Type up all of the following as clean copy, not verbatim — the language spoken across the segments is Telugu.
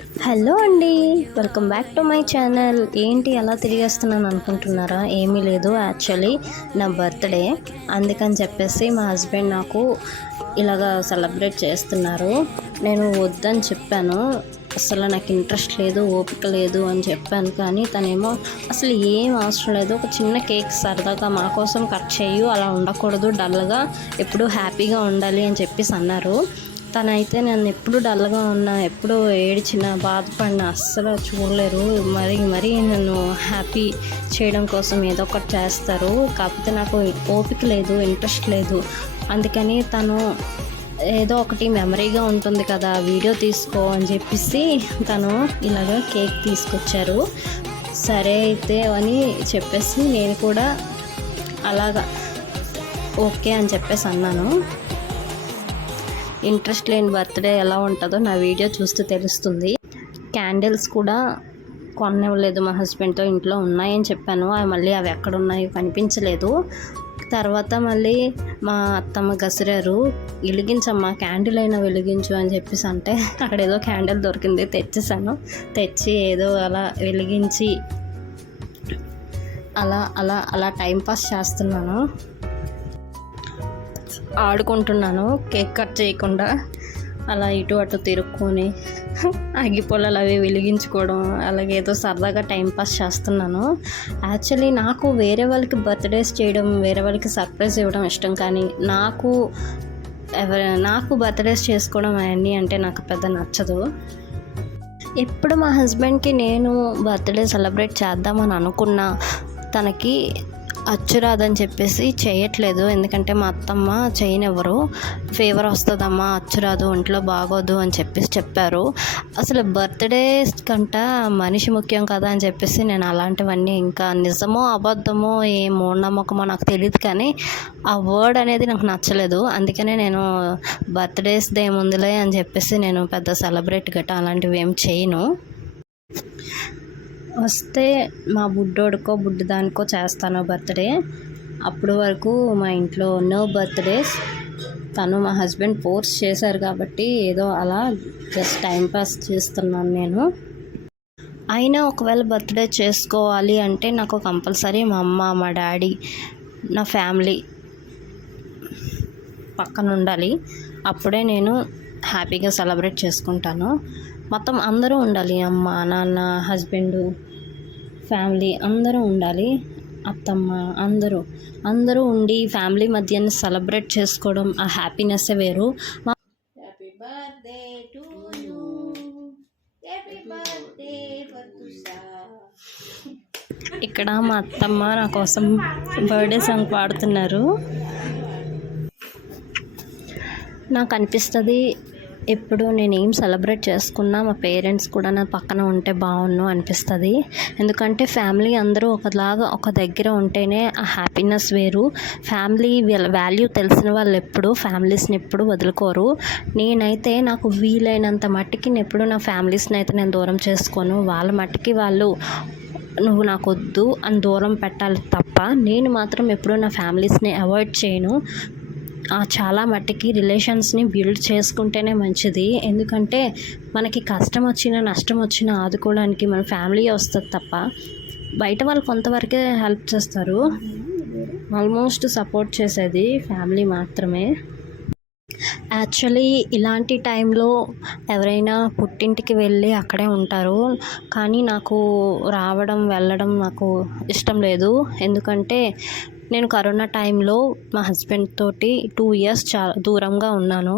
హలో అండి, welcome back to my channel. ఏంటి అలా తిరిగేస్తున్నాను అనుకుంటున్నారా? ఏమీ లేదు, యాక్చువల్లీ నా బర్త్డే. అందుకని చెప్పేసి మా హస్బెండ్ నాకు ఇలాగా సెలబ్రేట్ చేస్తున్నారు. నేను వద్దని చెప్పాను, అసలు నాకు ఇంట్రెస్ట్ లేదు, ఓపిక లేదు అని చెప్పాను. కానీ తనేమో అసలు ఏం అవసరం లేదు, ఒక చిన్న కేక్ సరదాగా మా కోసం కట్ చేయు, అలా ఉండకూడదు, డల్గా ఎప్పుడు హ్యాపీగా ఉండాలి అని చెప్పేసి అన్నారు. తనైతే నన్ను ఎప్పుడు డల్గా ఉన్నా, ఎప్పుడు ఏడ్చినా, బాధపడినా అస్సలు చూడలేరు. మరీ నన్ను హ్యాపీ చేయడం కోసం ఏదో ఒకటి చేస్తారు. కాకపోతే నాకు ఓపిక లేదు, ఇంట్రెస్ట్ లేదు. అందుకని తను ఏదో ఒకటి మెమరీగా ఉంటుంది కదా, వీడియో తీసుకో అని చెప్పేసి తను ఇలాగ కేక్ తీసుకొచ్చారు. సరే అయితే అని చెప్పేసి నేను కూడా అలాగా ఓకే అని చెప్పేసి అన్నాను. ఇంట్రెస్ట్ లేని బర్త్డే ఎలా ఉంటుందో నా వీడియో చూస్తే తెలుస్తుంది. క్యాండిల్స్ కూడా కొనవ్వలేదు మా హస్బెండ్తో, ఇంట్లో ఉన్నాయని చెప్పాను. మళ్ళీ అవి ఎక్కడ ఉన్నాయో కనిపించలేదు. తర్వాత మళ్ళీ మా అత్తమ్మ గసిరారు, వెలిగించమ్మా, క్యాండిల్ అయినా వెలిగించు అని చెప్పేసి అంటే అక్కడ ఏదో క్యాండిల్ దొరికింది, తెచ్చేసాను. తెచ్చి ఏదో అలా వెలిగించి అలా అలా అలా టైంపాస్ చేస్తున్నాను, ఆడుకుంటున్నాను. కేక్ కట్ చేయకుండా అలా ఇటు అటు తిరుక్కొని అగ్గిపుల్లలు అవి వెలిగించుకోవడం, అలాగే ఏదో సరదాగా టైంపాస్ చేస్తున్నాను. యాక్చువల్లీ నాకు వేరే వాళ్ళకి బర్త్డేస్ చేయడం, వేరే వాళ్ళకి సర్ప్రైజ్ ఇవ్వడం ఇష్టం. కానీ నాకు బర్త్డేస్ చేసుకోవడం అవన్నీ అంటే నాకు పెద్ద నచ్చదు. ఎప్పుడు మా హస్బెండ్కి నేను బర్త్డే సెలబ్రేట్ చేద్దామని అనుకున్నా, తనకి అచ్చురాదని చెప్పేసి చేయట్లేదు. ఎందుకంటే మా అత్తమ్మ చేయనివ్వరు, ఫీవర్ వస్తుందమ్మా, అచ్చురాదు, ఒంట్లో బాగోదు అని చెప్పేసి చెప్పారు. అసలు బర్త్డే కంట మనిషి ముఖ్యం కదా అని చెప్పేసి నేను అలాంటివన్నీ, ఇంకా నిజమో అబద్ధమో ఏ మూఢనమ్మకమో నాకు తెలియదు, కానీ ఆ వర్డ్ అనేది నాకు నచ్చలేదు. అందుకనే నేను బర్త్డేస్ ఏముందిలే అని చెప్పేసి నేను పెద్ద సెలబ్రేట్ గట్టా అలాంటివి ఏం చేయను. వస్తే మా బుడ్డోడికో బుడ్డిదానికో చేస్తాను బర్త్డే. అప్పుడు వరకు మా ఇంట్లో నో బర్త్డేస్. తను మా హస్బెండ్ ఫోర్స్ చేశారు కాబట్టి ఏదో అలా జస్ట్ టైంపాస్ చేస్తున్నాను నేను. అయినా ఒకవేళ బర్త్డే చేసుకోవాలి అంటే నాకు కంపల్సరీ మా అమ్మ, మా డాడీ, నా ఫ్యామిలీ పక్కన ఉండాలి. అప్పుడే నేను హ్యాపీగా సెలబ్రేట్ చేసుకుంటాను. మొత్తం అందరూ ఉండాలి, అమ్మ, నాన్న, హస్బెండు, ఫ్యామిలీ అందరూ ఉండాలి, అత్తమ్మ, అందరూ ఉండి ఫ్యామిలీ మధ్యన సెలబ్రేట్ చేసుకోవడం, ఆ హ్యాపీనెస్సే వేరు. Happy birthday to you, happy birthday Fatusha. ఇక్కడ మా అత్తమ్మ నా కోసం బర్త్డే సాంగ్ పాడుతున్నారు. నాకు అనిపిస్తుంది, ఎప్పుడు నేను ఏం సెలబ్రేట్ చేసుకున్నా మా పేరెంట్స్ కూడా నా పక్కన ఉంటే బాగుండు అనిపిస్తుంది. ఎందుకంటే ఫ్యామిలీ అందరూ ఒక దగ్గర ఉంటేనే ఆ హ్యాపీనెస్ వేరు. ఫ్యామిలీ వాల్యూ తెలిసిన వాళ్ళు ఎప్పుడు ఫ్యామిలీస్ని ఎప్పుడు వదులుకోరు. నేనైతే నాకు వీలైనంత మట్టికి ఎప్పుడు నా ఫ్యామిలీస్ని అయితే నేను దూరం చేసుకోను. వాళ్ళ మట్టికి వాళ్ళు నువ్వు నాకు వద్దు అని దూరం పెట్టాలి తప్ప, నేను మాత్రం ఎప్పుడూ నా ఫ్యామిలీస్ని అవాయిడ్ చేయను. చాలా మట్టికి రిలేషన్స్ని బిల్డ్ చేసుకుంటేనే మంచిది. ఎందుకంటే మనకి కష్టం వచ్చినా నష్టం వచ్చినా ఆదుకోవడానికి మన ఫ్యామిలీ వస్తుంది తప్ప బయట వాళ్ళు కొంతవరకే హెల్ప్ చేస్తారు. ఆల్మోస్ట్ సపోర్ట్ చేసేది ఫ్యామిలీ మాత్రమే. యాక్చువల్లీ ఇలాంటి టైంలో ఎవరైనా పుట్టింటికి వెళ్ళి అక్కడే ఉంటారు, కానీ నాకు వెళ్ళడం నాకు ఇష్టం లేదు. ఎందుకంటే నేను కరోనా టైంలో మా హస్బెండ్ తోటి 2 years చాలా దూరంగా ఉన్నాను.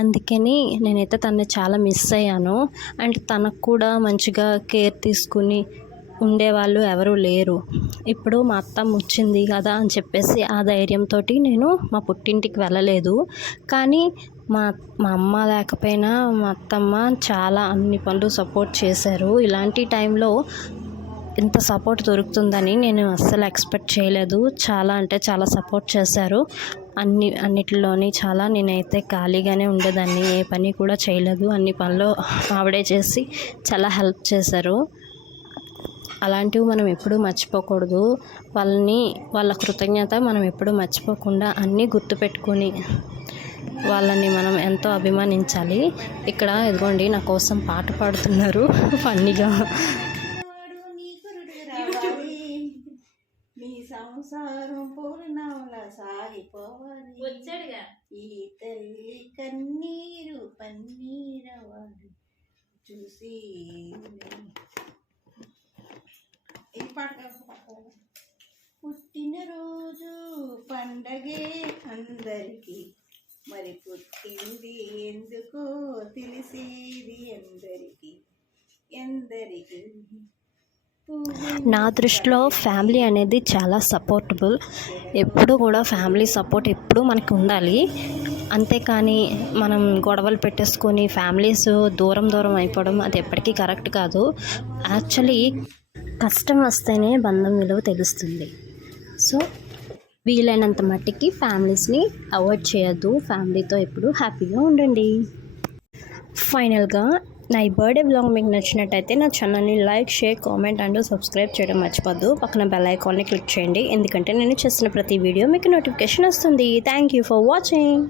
అందుకని నేనైతే తనని చాలా మిస్ అయ్యాను. అండ్ తనకు కూడా మంచిగా కేర్ తీసుకుని ఉండేవాళ్ళు ఎవరూ లేరు. ఇప్పుడు మా అత్తమ్మ వచ్చింది కదా అని చెప్పేసి ఆ ధైర్యంతో నేను మా పుట్టింటికి వెళ్ళలేదు. కానీ మా అమ్మ లేకపోయినా మా అత్తమ్మ చాలా అన్ని పనులు సపోర్ట్ చేశారు. ఇలాంటి టైంలో ఇంత సపోర్ట్ దొరుకుతుందని నేను అస్సలు ఎక్స్పెక్ట్ చేయలేదు. చాలా అంటే చాలా సపోర్ట్ చేశారు. అన్నిటిలోని చాలా. నేనైతే ఖాళీగానే ఉండేదాన్ని, ఏ పని కూడా చేయలేదు. అన్ని పనులు ఆవిడే చేసి చాలా హెల్ప్ చేశారు. అలాంటివి మనం ఎప్పుడూ మర్చిపోకూడదు. వాళ్ళ కృతజ్ఞత మనం ఎప్పుడూ మర్చిపోకుండా అన్నీ గుర్తుపెట్టుకొని వాళ్ళని మనం ఎంతో అభిమానించాలి. ఇక్కడ ఇదిగోండి నా కోసం పాట పాడుతున్నారు ఫన్నీగా. వాడు నీ కొరుడు రావాలి, నీ సంసారం పూర్ణంలా సాగిపోవాలి. వచ్చాడుగా. ఈ తల్లి కన్నీరు పన్నీరవాడు చూసి ఈ పాట పుట్టినరోజు పండగే అందరికీ, మరి పుట్టింది ఎందుకో తెలిసేది ఎందరికీ నా దృష్టిలో ఫ్యామిలీ అనేది చాలా సపోర్టబుల్. ఎప్పుడు కూడా ఫ్యామిలీ సపోర్ట్ ఎప్పుడు మనకు ఉండాలి. అంతేకాని మనం గొడవలు పెట్టేసుకొని ఫ్యామిలీస్ దూరం అయిపోవడం అది ఎప్పటికీ కరెక్ట్ కాదు. యాక్చువల్లీ కష్టం వస్తేనే బంధం విలువ తెలుస్తుంది. సో వీలైనంత మట్టికి ఫ్యామిలీస్ని అవాయిడ్ చేయొద్దు. ఫ్యామిలీతో ఎప్పుడు హ్యాపీగా ఉండండి. ఫైనల్గా నా ఈ బర్త్డే వ్లాగ్ మీకు నచ్చినట్టయితే నా ఛానల్ని like, share, comment and subscribe చేయడం మర్చిపోద్దు. పక్కన బెల్ ఐకాన్ని క్లిక్ చేయండి, ఎందుకంటే నేను చేసిన ప్రతి వీడియో మీకు నోటిఫికేషన్ వస్తుంది. Thank you for watching.